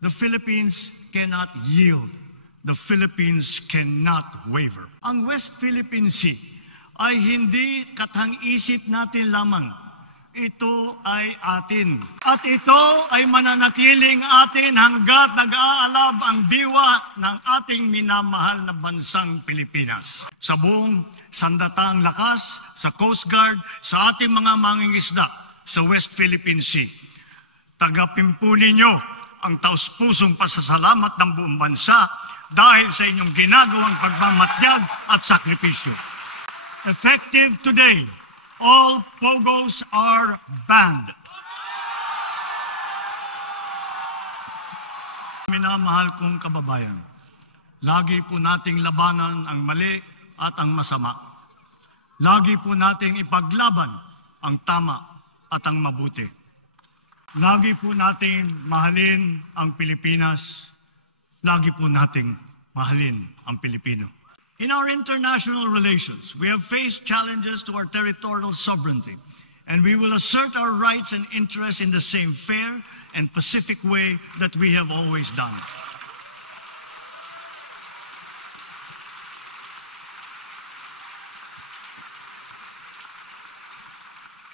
The Philippines cannot yield. The Philippines cannot waver. Ang West Philippine Sea ay hindi katang-isip natin lamang. Ito ay atin. At ito ay mananatiling atin hanggat nag-aalab ang diwa ng ating minamahal na bansang Pilipinas. Sa buong sandatang lakas, sa Coast Guard, sa ating mga mangingisda sa West Philippine Sea, tagapimpo ninyo ang taus-pusong pasasalamat ng buong bansa dahil sa inyong ginagawang pagmamatyag at sakripisyo. Effective today, all POGOs are banned. Minamahal kong kababayan, lagi po nating labanan ang mali at ang masama. Lagi po nating ipaglaban ang tama at ang mabuti. Lagi po nating mahalin ang Pilipinas. Lagi po nating mahalin ang Pilipino. In our international relations, we have faced challenges to our territorial sovereignty, and we will assert our rights and interests in the same fair and pacific way that we have always done.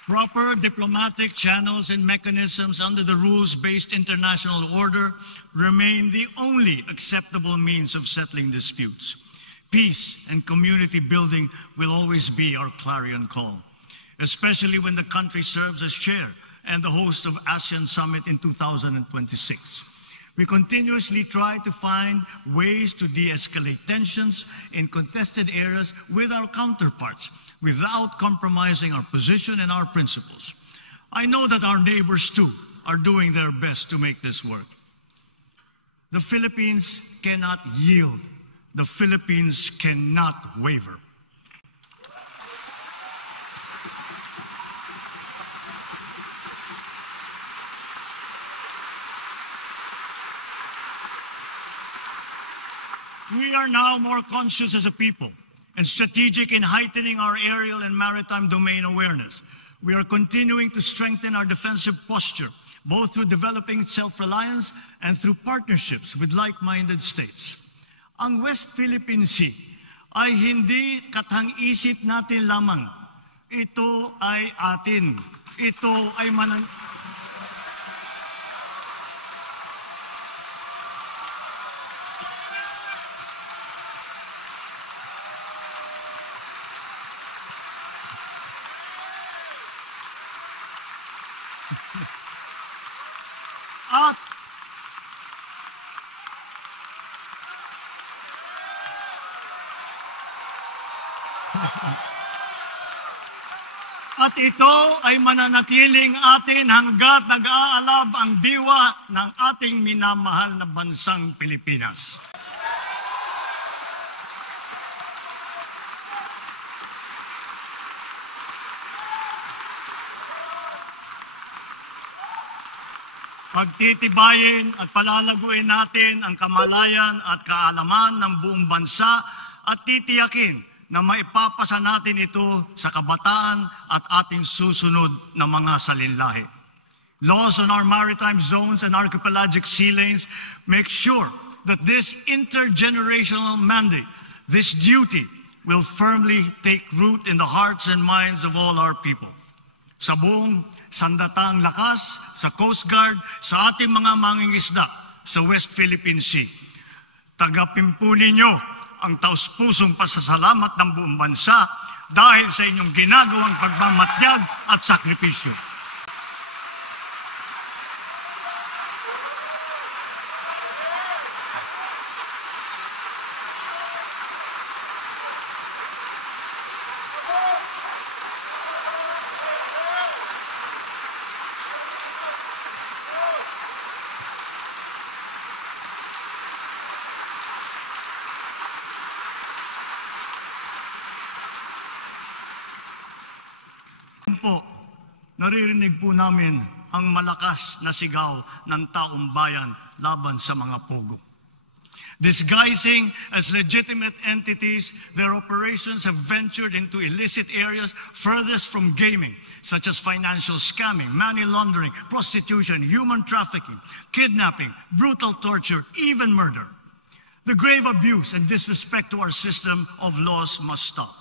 Proper diplomatic channels and mechanisms under the rules-based international order remain the only acceptable means of settling disputes. Peace and community building will always be our clarion call, especially when the country serves as chair and the host of ASEAN Summit in 2026. We continuously try to find ways to de-escalate tensions in contested areas with our counterparts without compromising our position and our principles. I know that our neighbors too are doing their best to make this work. The Philippines cannot yield. The Philippines cannot waver. We are now more conscious as a people and strategic in heightening our aerial and maritime domain awareness. We are continuing to strengthen our defensive posture, both through developing self-reliance and through partnerships with like-minded states. Ang West Philippine Sea ay hindi katang-isip natin lamang. Ito ay atin. Ito ay At ito ay mananatiling atin hanggat nag-aalab ang diwa ng ating minamahal na bansang Pilipinas. Pagtitibayin at palalaguin natin ang kamalayan at kaalaman ng buong bansa at titiyakin na maipapasa natin ito sa kabataan at ating susunod na mga salinlahi. Laws on our maritime zones and archipelagic sea lanes make sure that this intergenerational mandate, this duty, will firmly take root in the hearts and minds of all our people. Sa buong sandatang lakas, sa Coast Guard, sa ating mga mangingisda sa West Philippine Sea, tagapimpo ninyo ang taus-pusong pasasalamat ng buong bansa dahil sa inyong ginagawang pagmamatyag at sakripisyo. Po, naririnig po namin ang malakas na sigaw ng taong bayan laban sa mga pogo. Disguising as legitimate entities, their operations have ventured into illicit areas furthest from gaming, such as financial scamming, money laundering, prostitution, human trafficking, kidnapping, brutal torture, even murder. The grave abuse and disrespect to our system of laws must stop.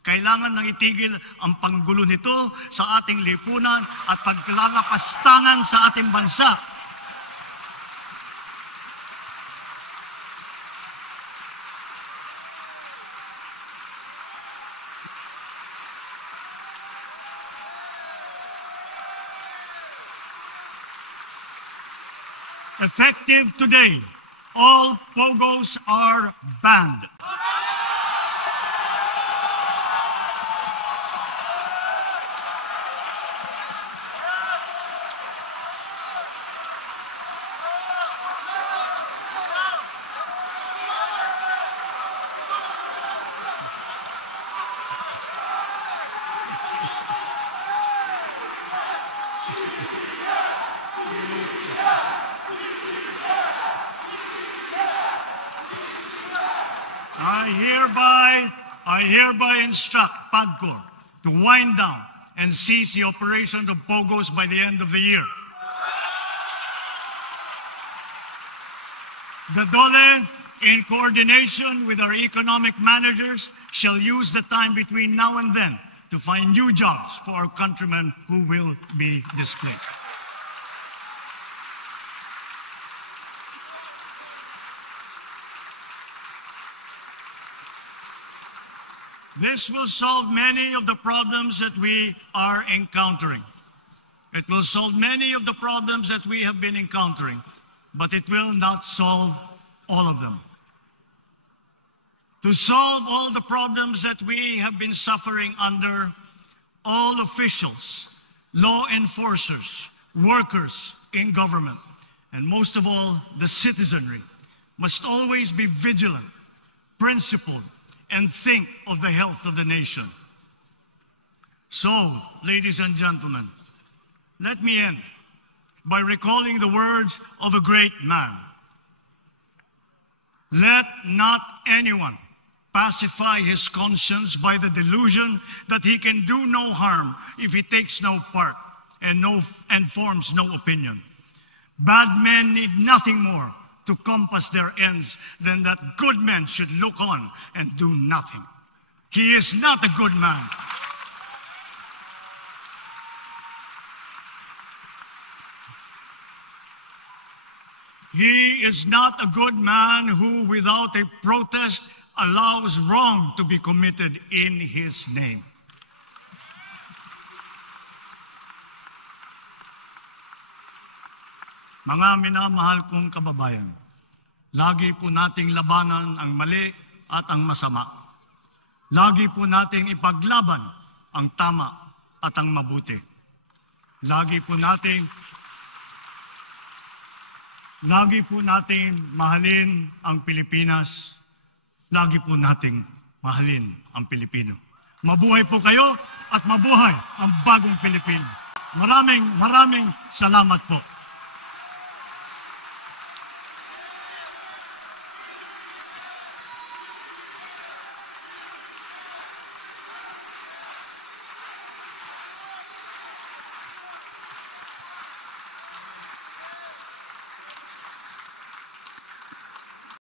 Kailangan nang itigil ang panggulo nito sa ating lipunan at paglalapastangan sa ating bansa. Effective today, all POGOs are banned. I hereby instruct PAGCOR to wind down and cease the operation of POGOs by the end of the year. The DOLE, in coordination with our economic managers, shall use the time between now and then to find new jobs for our countrymen who will be displaced. This will solve many of the problems that we are encountering. It will solve many of the problems that we have been encountering, but it will not solve all of them. To solve all the problems that we have been suffering under, all officials, law enforcers, workers in government, and most of all, the citizenry, must always be vigilant, principled, and think of the health of the nation. So, ladies and gentlemen, let me end by recalling the words of a great man. Let not anyone pacify his conscience by the delusion that he can do no harm if he takes no part and forms no opinion. Bad men need nothing more to compass their ends than that good men should look on and do nothing. He is not a good man. He is not a good man who, without a protest, allows wrong to be committed in his name. Mga minamahal kong kababayan, lagi po nating labanan ang mali at ang masama. Lagi po nating ipaglaban ang tama at ang mabuti. Lagi po nating mahalin ang Pilipinas. Lagi po nating mahalin ang Pilipino. Mabuhay po kayo at mabuhay ang bagong Pilipino. Maraming salamat po.